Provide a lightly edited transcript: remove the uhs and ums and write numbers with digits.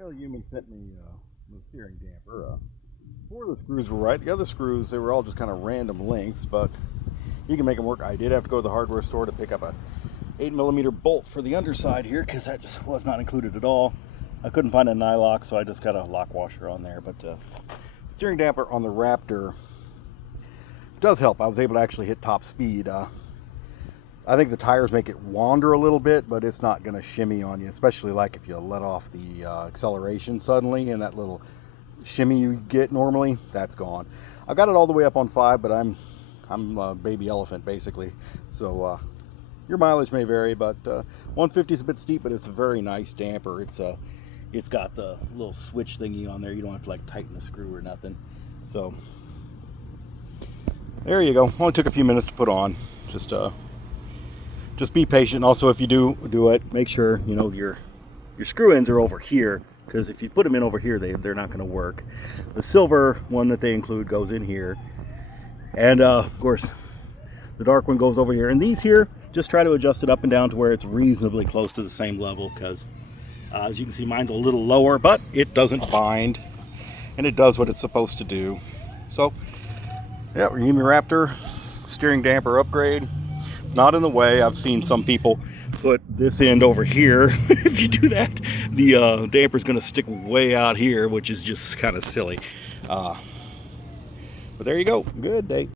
Well, Yume sent me the steering damper. 4 of the screws were right. The other screws, they were all just kind of random lengths, but you can make them work. I did have to go to the hardware store to pick up a 8mm bolt for the underside here because that just was not included at all. I couldn't find a nylock, so I just got a lock washer on there. But steering damper on the Raptor does help. I was able to actually hit top speed. I think the tires make it wander a little bit, but it's not going to shimmy on you, especially like if you let off the acceleration suddenly, and that little shimmy you get normally, that's gone. I've got it all the way up on 5, but I'm a baby elephant basically. So your mileage may vary, but 150 is a bit steep, but it's a very nice damper. It's got the little switch thingy on there. You don't have to like tighten the screw or nothing. So there you go. Only took a few minutes to put on. Just be patient. Also, if you do it, make sure you know your screw ends are over here, because if you put them in over here, they're not going to work. The silver one that they include goes in here, and of course the dark one goes over here. And these here, just try to adjust it up and down to where it's reasonably close to the same level, because as you can see, mine's a little lower, but it doesn't bind and it does what it's supposed to do. So yeah, Yume Raptor steering damper upgrade. It's not in the way. I've seen some people put this end over here. If you do that, the damper's going to stick way out here, which is just kind of silly. But there you go. Good day.